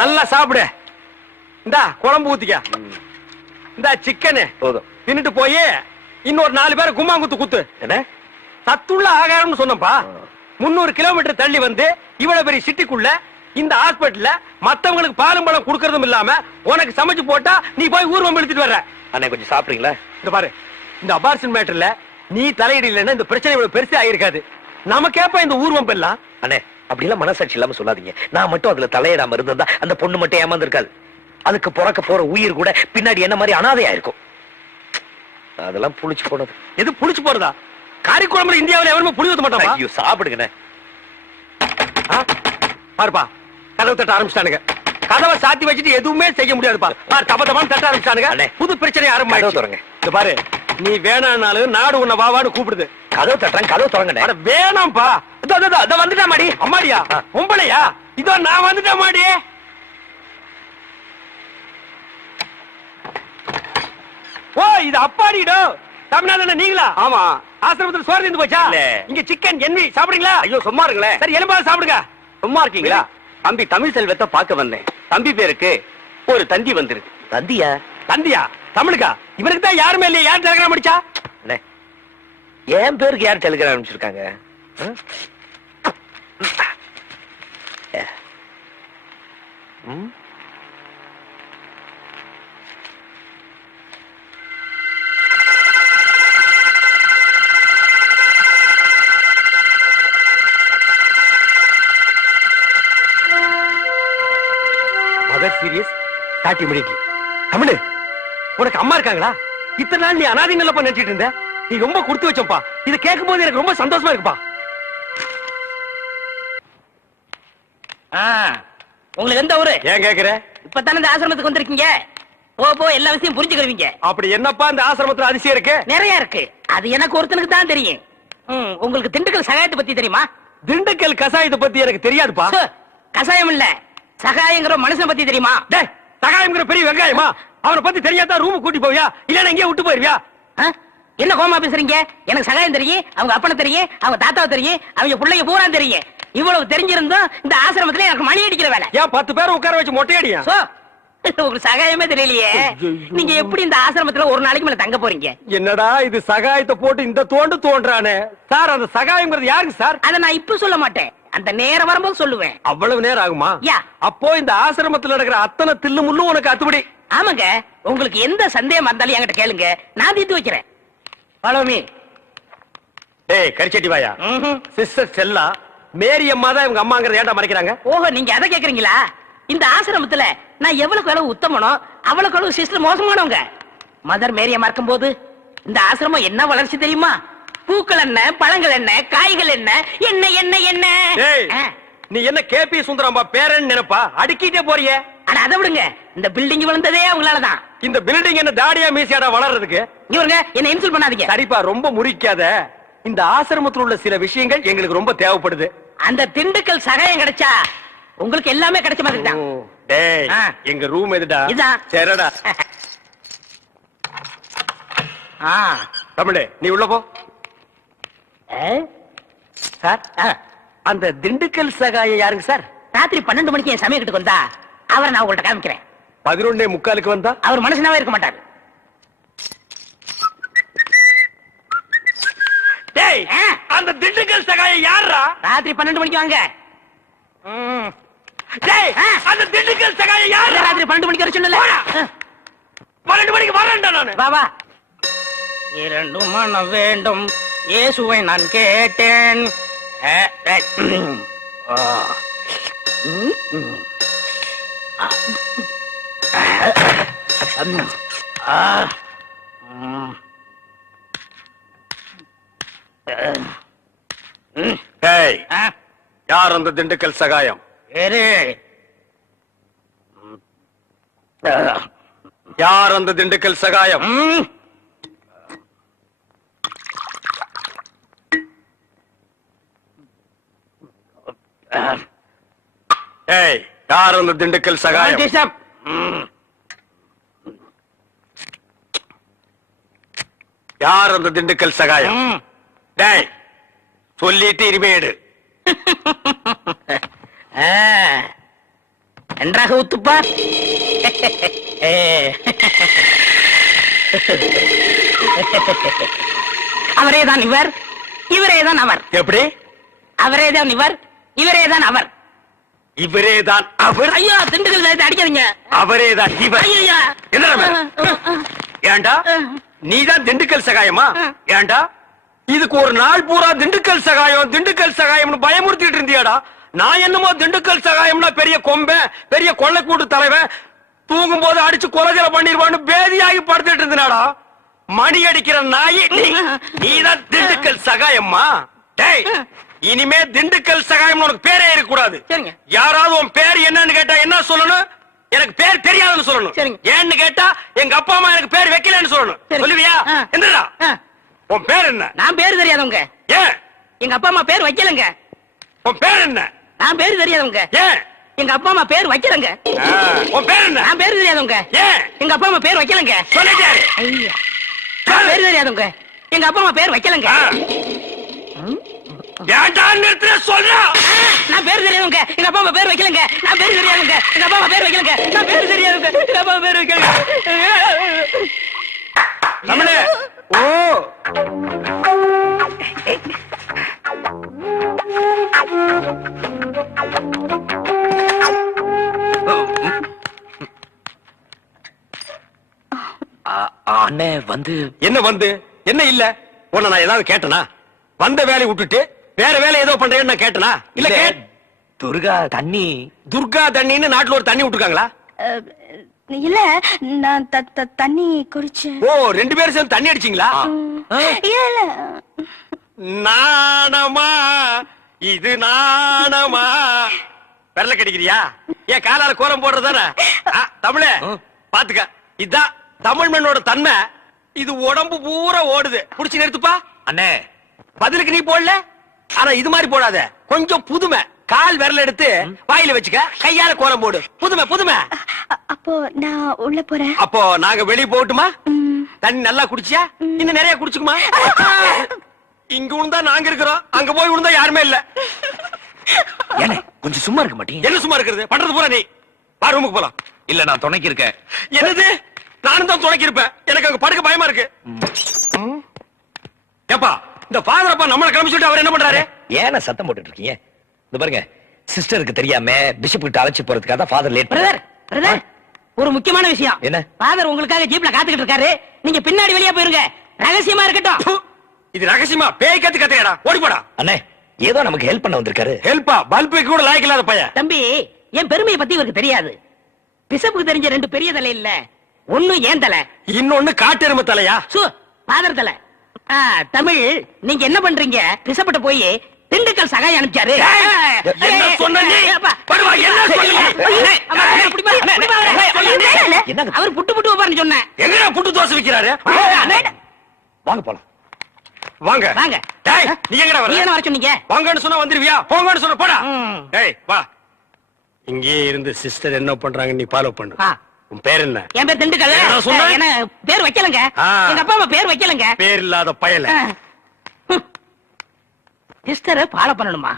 நல்லா சாப்பிடு இந்தா குழம்பு ஊத்திக்க இந்த சிக்கனு போதும் தின்னுட்டு போய் இன்னொரு நாலு பேரை கும்மாங்குத்து குத்து என்ன சத்துள்ள ஆகாரம்னு சொன்னப்பா முந்நூறு கிலோமீட்டர் தள்ளி வந்து இவ்வளவு பெரிய சிட்டிக்குள்ள இந்த ஹாஸ்பிட்டல்ல மத்தவங்களுக்கு பாலும் பழம் கொடுக்கறதும் இல்லாம உனக்கு சமைச்சு போட்டா நீ போய் ஊர்வம் எடுத்துட்டு வர்ற அண்ணா கொஞ்சம் சாப்பிடுறீங்களா இந்த பாரு இந்த அபார்ஷன் மேட்டர்ல நீ தலையிடலைன்னா இந்த பிரச்சனை இவ்வளவு பெருசா ஆயிருக்காது நமக்கேப்பா இந்த ஊர்வம் பெல்லாம் அண்ணே அப்படிலாம் மனசாட்சி இல்லாம சொல்லாதீங்க நான் மட்டும் அதுல தலையிடாம இருந்திருந்தா அந்த பொண்ணு மட்டும் ஏமாந்துருக்காது அதுக்கு பிறக்க போற உயிர் கூட பின்னாடி என்ன மாதிரி அனாதையா இருக்கும் அதெல்லாம் புளிச்சு போனது எது புளிச்சு போறதா காரைக்குழம்புல இந்தியாவில எவருமே புளி ஊத்த மாட்டாங்க ஐயோ சாப்பிடுங்கண்ணே பாருப்பா கதவை தட்ட ஆரம்பிச்சிட்டானுங்க கதவை சாத்தி வச்சுட்டு எதுவுமே செய்ய முடியாது பாரு தப்ப தப்பான்னு தட்ட ஆரம்பிச்சிட்டானுங்க புது பிரச்சனை ஆரம்பிச்சு பாருங்க பாரு நீ வேணானாலும் நாடு உன்ன வாவாடு கூப்பிடுது கதவு தட்டுறேன் கதவு தொடங்க வேணாம்ப்பா அத வந்துட்டா மாடி அம்மாடியா உம்பளையா இதோ நான் வந்துட்டேன் மாடி ஓ இது அப்பாடிடோ தமிழ்நாடு நீங்களா ஆமா ஆசிரமத்துல சோறு இருந்து போச்சா இங்க சிக்கன் என்வி சாப்பிடுங்களா ஐயோ சும்மா இருங்களேன் சரி எலும்பா சாப்பிடுங்க சும்மா இருக்கீங்களா தம்பி தமிழ் செல்வத்தை பார்க்க வந்தேன் தம்பி பேருக்கு ஒரு தந்தி வந்திருக்கு தந்தியா தந்தியா தமிழுக்கா இவனுக்கு தான் யாருமே இல்லையா யார் டெலிகிராம் அடிச்சா என் பேருக்கு யார் டெலிகிராம் அனுப்பிச்சிருக்காங்க சீரியஸ் ஸ்டார்ட் இமிடியட்லி தமிழ் உனக்கு அம்மா இருக்காங்களா இத்தனை நாள் நீ அனாதைங்களப்பா நினைச்சிட்டு இருந்த நீ ரொம்ப குடுத்து வச்சோம்ப்பா இத கேட்கும் போது எனக்கு ரொம்ப சந்தோஷமா இருக்குப்பா உங்களுக்கு எந்த ஊரு ஏன் கேக்குற இப்பதானே இந்த ஆசிரமத்துக்கு வந்திருக்கீங்க போ போ எல்லா விஷயம் புரிஞ்சுக்கிறவீங்க அப்படி என்னப்பா இந்த ஆசிரமத்துல அதிசயம் இருக்கு நிறைய இருக்கு அது எனக்கு ஒருத்தனுக்கு தான் தெரியும் உங்களுக்கு திண்டுக்கல் சகாயத்தை பத்தி தெரியுமா திண்டுக்கல் கசாயத்தை பத்தி எனக்கு தெரியாதுப்பா கசாயம் இல்ல சகாயங்கிற மனுஷன் பத்தி தெரியுமா சகாயம்ங்கிற பெரிய வெங்காயமா அவனை பத்தி தெரியாதா ரூம் கூட்டி போவியா இல்ல எங்கேயே விட்டு போயிருவியா என்ன கோமா பேசுறீங்க எனக்கு சகாயம் தெரியும் அவங்க அப்பனை தெரியும் அவங்க தாத்தாவை தெரியும் அவங்க பிள்ளைங்க பூரா தெரியும் இவ்வளவு தெரிஞ்சிருந்தோம் இந்த ஆசிரமத்துல எனக்கு மணி அடிக்கிற வேலை ஏன் பத்து பேரும் உட்கார வச்சு மொட்டை அடியா உங்களுக்கு சகாயமே தெரியலையே நீங்க எப்படி இந்த ஆசிரமத்துல ஒரு நாளைக்கு மேல தங்க போறீங்க என்னடா இது சகாயத்தை போட்டு இந்த தோண்டு தோன்றானே சார் அந்த சகாயம்ங்கிறது யாருக்கு சார் அத நான் இப்ப சொல்ல மாட்டேன் அந்த நேரம் வரும்போது சொல்லுவேன் அவ்வளவு நேரம் ஆகுமா அப்போ இந்த ஆசிரமத்துல நடக்கிற அத்தனை தில்லு முள்ளும் உனக்கு அத்துபடி ஆமாங்க உங்களுக்கு எந்த சந்தேகம் இருந்தாலும் என்கிட்ட கேளுங்க நான் தீர்த்து வைக்கிறேன் ஏய் டேய் கரிச்சட்டி வாயா சிஸ்டர் செல்லா மேரி அம்மா தான் இவங்க அம்மாங்கிறத ஏன்டா மறைக்கிறாங்க ஓஹோ நீங்க அதை கேக்குறீங்களா இந்த ஆசிரமத்துல நான் எவ்வளவுக்கு அளவு உத்தமனோ அவ்வளவுக்கு அளவு சிஸ்டர் மோசமானவங்க மதர் மேரியம்மா இருக்கும் போது இந்த ஆசிரமம் என்ன வளர்ச்சி தெரியுமா பூக்கள் என்ன பழங்கள் என்ன காய்கள் என்ன என்ன என்ன என்ன நீ என்ன கேபி சுந்தரம்பா பேரன் நினைப்பா அடுக்கிட்டே போறிய அட அதை விடுங்க இந்த பில்டிங் விழுந்ததே அவங்களால தான் இந்த பில்டிங் என்ன தாடியா மீசியாடா வளர்றதுக்கு இவருங்க என்ன இன்சல்ட் பண்ணாதீங்க சரிப்பா ரொம்ப முறிக்காத இந்த ஆசிரமத்தில் உள்ள சில விஷயங்கள் எங்களுக்கு ரொம்ப தேவைப்படுது அந்த திண்டுக்கல் சகாயம் கிடைச்சா உங்களுக்கு எல்லாமே கிடைச்ச மாதிரி தான் டேய் எங்க ரூம் எதுடா இதான் சரிடா ஆ தமிழே நீ உள்ள போ சார் அந்த திண்டுக்கல் சகாயம் யாருங்க சார் ராத்திரி பன்னெண்டு மணிக்கு என் சமயம் கிட்ட வந்தா அவரை நான் உங்கள்கிட்ட காமிக்கிறேன் பதினொன்னே முக்காலுக்கு வந்தா அவர் மனுஷனாவே இருக்க மாட்டார் அந்த திண்டுக்கல் சகாய யாரா ராத்திரி பன்னெண்டு மணிக்கு வாங்க அந்த திண்டுக்கல் சகாய யார் ராத்திரி பன்னெண்டு மணிக்கு வர பன்னெண்டு மணிக்கு வரேன்டா நானு பாபா இரண்டு மனம் வேண்டும் இயேசுவை நான் கேட்டேன் ஆ ಯಾರಂದ ದಿಂಡಕಲ್ ಸಗಾಯಂ ಯಾರಂದ ದಿಂಡಕಲ್ ಸಗಾಯಂ ഏയ് ആരൊന്ന് ദിണ്ടുക്കൽ സഹായം யார் அந்த திண்டுக்கல் சகாயம் டேய் சொல்லிட்டு இருமேடு நன்றாக ஊத்துப்பார் அவரே தான் இவர் இவரேதான் அவர் எப்படி அவரேதான் தான் இவர் இவரே அவர் இவரேதான் தான் அவர் ஐயா திண்டுக்கல் அடிக்காதீங்க அவரே தான் இவர் ஐயா ஏண்டா நீதான் திண்டுக்கல் சகாயமா ஏண்டா இதுக்கு ஒரு நாள் பூரா திண்டுக்கல் சகாயம் திண்டுக்கல் சகாயம்னு பயமுறுத்திட்டு இருந்தியாடா நான் என்னமோ திண்டுக்கல் சகாயம்னா பெரிய கொம்ப பெரிய கூட்டு தலைவன் தூங்கும் போது அடிச்சு கொலைகள பண்ணிடுவான்னு பேதியாகி படுத்துட்டு இருந்தாடா மணி அடிக்கிற நாய் நீதான் திண்டுக்கல் சகாயம்மா டேய் இனிமே திண்டுக்கல் சகாயம்னு உனக்கு பேரே இருக்க கூடாது யாராவது உன் பேர் என்னன்னு கேட்டா என்ன சொல்லணும் எனக்கு பேர் தெரியாதுன்னு சொல்லணும் சரிங்க ஏன்னு கேட்டா எங்க அப்பா அம்மா எனக்கு பேர் வைக்கலன்னு சொல்லணும் சொல்லுவியா என்னடா உன் பேர் என்ன நான் பேர் தெரியாதவங்க ஏன் எங்க அப்பா அம்மா பேர் வைக்கலங்க உன் பேர் என்ன நான் பேர் தெரியாதவங்க ஏன் எங்க அப்பா அம்மா பேர் வைக்கலங்க உன் பேர் என்ன நான் பேர் தெரியாதவங்க ஏன் எங்க அப்பா அம்மா பேர் வைக்கலங்க சொல்லிட்டாரு ஐயா நான் பேர் தெரியாதவங்க எங்க அப்பா அம்மா பேர் வைக்கலங்க ஏன்டா நிறுத்துற சொல்றா நான் பேர் தெரியாதுங்க எங்க அப்பா பேர் வைக்கலங்க நான் பேர் தெரியாதுங்க எங்க அப்பா பேர் வைக்கலங்க நான் பேர் தெரியாதுங்க எங்க அப்பா பேர் வைக்கலங்க தமிழே ஓ அண்ணே வந்து என்ன வந்து என்ன இல்ல உன்னை நான் ஏதாவது கேட்டனா வந்த வேலையை விட்டுட்டு வேற வேலை ஏதோ பண்றேன்னு நான் கேட்டனா இல்ல கேட் துர்கா தண்ணி துர்கா தண்ணின்னு நாட்டுல ஒரு தண்ணி விட்டுருக்காங்களா இல்ல நான் தண்ணி குடிச்சேன் ஓ ரெண்டு பேரும் சேர்ந்து தண்ணி அடிச்சீங்களா இல்ல நாணமா இது நாணமா வரல கிடைக்கிறியா ஏன் காலால கோரம் போடுறதானே தமிழே பாத்துக்க இதான் தமிழ் மண்ணோட தன்மை இது உடம்பு பூரா ஓடுது புடிச்சு நிறுத்துப்பா அண்ணே பதிலுக்கு நீ போடல ஆனா இது மாதிரி போடாத கொஞ்சம் புதுமை கால் விரல் எடுத்து வாயில வச்சுக்க கையால கோலம் போடு புதுமை புதுமை அப்போ நான் உள்ள போறேன் அப்போ நாங்க வெளியே போட்டுமா தண்ணி நல்லா குடிச்சியா இன்னும் நிறைய குடிச்சுக்குமா இங்க உண்டா நாங்க இருக்கிறோம் அங்க போய் உண்டா யாருமே இல்ல கொஞ்சம் சும்மா இருக்க மாட்டீங்க என்ன சும்மா இருக்கிறது பண்றது பூரா நீ பாரு ரூமுக்கு போலாம் இல்ல நான் துணைக்கு இருக்கேன் என்னது நானும் தான் துணைக்கு இருப்பேன் எனக்கு அங்க படுக்க பயமா இருக்கு ஏப்பா இந்த பாதரப்பா நம்மளை கிளம்பிச்சுட்டு அவர் என்ன பண்றாரு ஏன் சத்தம் போட்டுட்டு இருக்கீங்க இந்த பாருங்க சிஸ்டருக்கு தெரியாம பிஷப் கிட்ட அழைச்சு போறதுக்காக தான் ஃபாதர் லேட் பிரதர் பிரதர் ஒரு முக்கியமான விஷயம் என்ன ஃபாதர் உங்களுக்காக ஜீப்ல காத்துக்கிட்டு இருக்காரு நீங்க பின்னாடி வெளியே போயிருங்க ரகசியமா இருக்கட்டும் இது ரகசியமா பேய் கத்து கத்தையடா ஓடி போடா அண்ணே ஏதோ நமக்கு ஹெல்ப் பண்ண வந்திருக்காரு ஹெல்ப்பா பல்பு கூட லாய்க்கு இல்லாத பையன் தம்பி என் பெருமையை பத்தி இவருக்கு தெரியாது பிசப்புக்கு தெரிஞ்ச ரெண்டு பெரிய தலை இல்ல ஒண்ணு ஏன் தலை இன்னொன்னு காட்டெரும தலையா சு பாதர் தலை தமிழ் நீங்க என்ன பண்றீங்க பிசப்பட்டு போய் திண்டுக்கல் சகாய் அனுப்பிச்சாரு அவர் புட்டு புட்டு வைப்பாருன்னு சொன்னேன் எங்க புட்டு தோசை வைக்கிறாரு வாங்க போலாம் வாங்க வாங்க டேய் நீ எங்கடா வர நீ என்ன வர சொன்னீங்க வாங்கன்னு சொன்னா வந்துருவியா போங்கன்னு சொன்னா போடா டேய் வா இங்கே இருந்து சிஸ்டர் என்ன பண்றாங்க நீ ஃபாலோ பண்ணு உன் பேர் என்ன என் பேர் திண்டுக்கல் என்ன பேர் வைக்கலங்க எங்க அப்பா அம்மா பேர் வைக்கலங்க பேர் இல்லாத பயல சிஸ்டரை ஃபாலோ பண்ணணுமா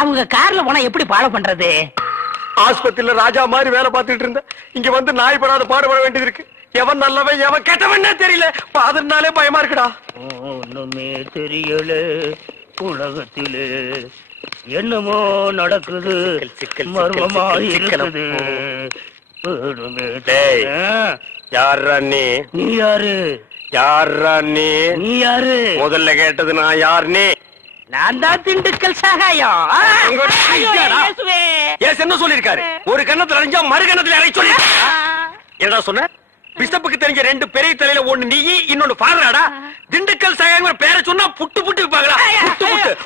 அவங்க கார்ல போனா எப்படி பாலை பண்றது ஆஸ்பத்திரியில ராஜா மாதிரி வேலை பார்த்துட்டு இருந்த இங்க வந்து நாய் படாத பாடுபட வேண்டியது இருக்கு எவன் நல்லவன் எவன் கெட்டவன் தெரியல அதனாலே பயமா இருக்குடா ஒண்ணுமே தெரியல உலகத்திலே என்னமோ நடக்குது மர்மமா இருக்குது டேய் யாரா நீ நீ யாரு யாரா நீ நீ யாரு முதல்ல கேட்டது நான் யார் நீ நான் தான் திண்டுக்கல் சகாயம் என்ன சொல்லிருக்காரு ஒரு கன்னத்துல அரைஞ்சா மறு கன்னத்துல அரை சொல்லி என்ன சொன்ன பிசப்புக்கு தெரிஞ்ச ரெண்டு பெரிய தலையில ஒண்ணு நீ இன்னொன்னு ஃபாதராடா திண்டுக்கல் சகாயங்கிற பேரை சொன்னா புட்டு புட்டு வைப்பாங்களா புட்டு